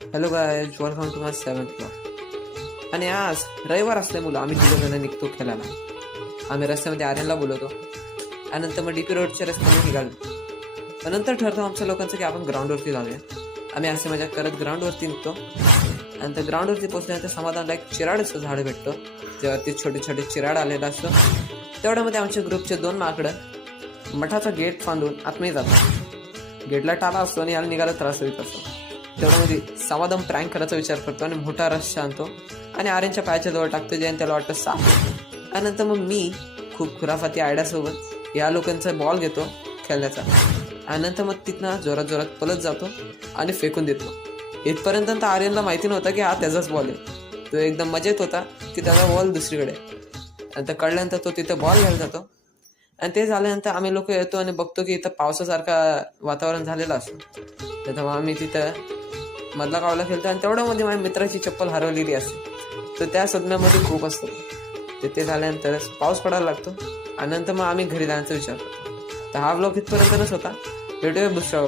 Hello guys, welcome to my 7th blog. आणि आज रविवार असल्यामुळं आम्ही 3 जण निघतो खेळायला. आम्ही रस्त्यामध्ये आर्यनला बोलवतो आणि नंतर मग DP रोडच्या रस्त्याने निघालो. पण नंतर ठरतो आमच्या लोकांचं की आपण ग्राउंडवरती जाऊया. आम्ही असे मजा करत ग्राउंडवरती निघतो आणि त्या ग्राउंडवरती पोहोचल्यानंतर समाधानला एक चिराडचं झाड भेटतो, ज्यावरती छोटे छोटे चिराड आलेला असतो. तेवढ्यामध्ये आमच्या ग्रुपचे 2 माकडं मठाचा गेट बांधून आतमध्ये जातात. गेटला टाळा असतो आणि याला निघायला त्रास होत असतो. तेवढ्यामध्ये समाधान प्रँक करायचा विचार करतो आणि मोठा रश आणतो आणि आर्यनच्या पायाच्या जवळ टाकतो, जे त्याला वाटतं साफ. आणि नंतर मग मी खूप खुराफाती आयडियासोबत या लोकांचा बॉल घेतो खेळण्याचा आणि नंतर मग तिथनं जोरात जोरात पलत जातो आणि फेकून देतो. इथपर्यंत तर आर्यनला माहिती नव्हतं की हा त्याचाच बॉल आहे. तो एकदम मजेत होता की त्याचा बॉल दुसरीकडे. नंतर कळल्यानंतर तो तिथे बॉल घ्यायला जातो आणि ते झाल्यानंतर आम्ही लोक येतो आणि बघतो की इथं पावसासारखा वातावरण झालेलं असतं. त्याच्यामुळे आम्ही तिथं मधला कावला खेळतो आणि तेवढ्यामध्ये माझ्या मित्राची चप्पल हरवलेली असते. तर त्या सदम्यामध्ये खूप असतो. ते झाल्यानंतर पाऊस पडायला लागतो आणि नंतर मग आम्ही घरी जाण्याचा विचार करतो. तर हा ब्लॉग इथपर्यंतच होता. भेटूया दुसऱ्या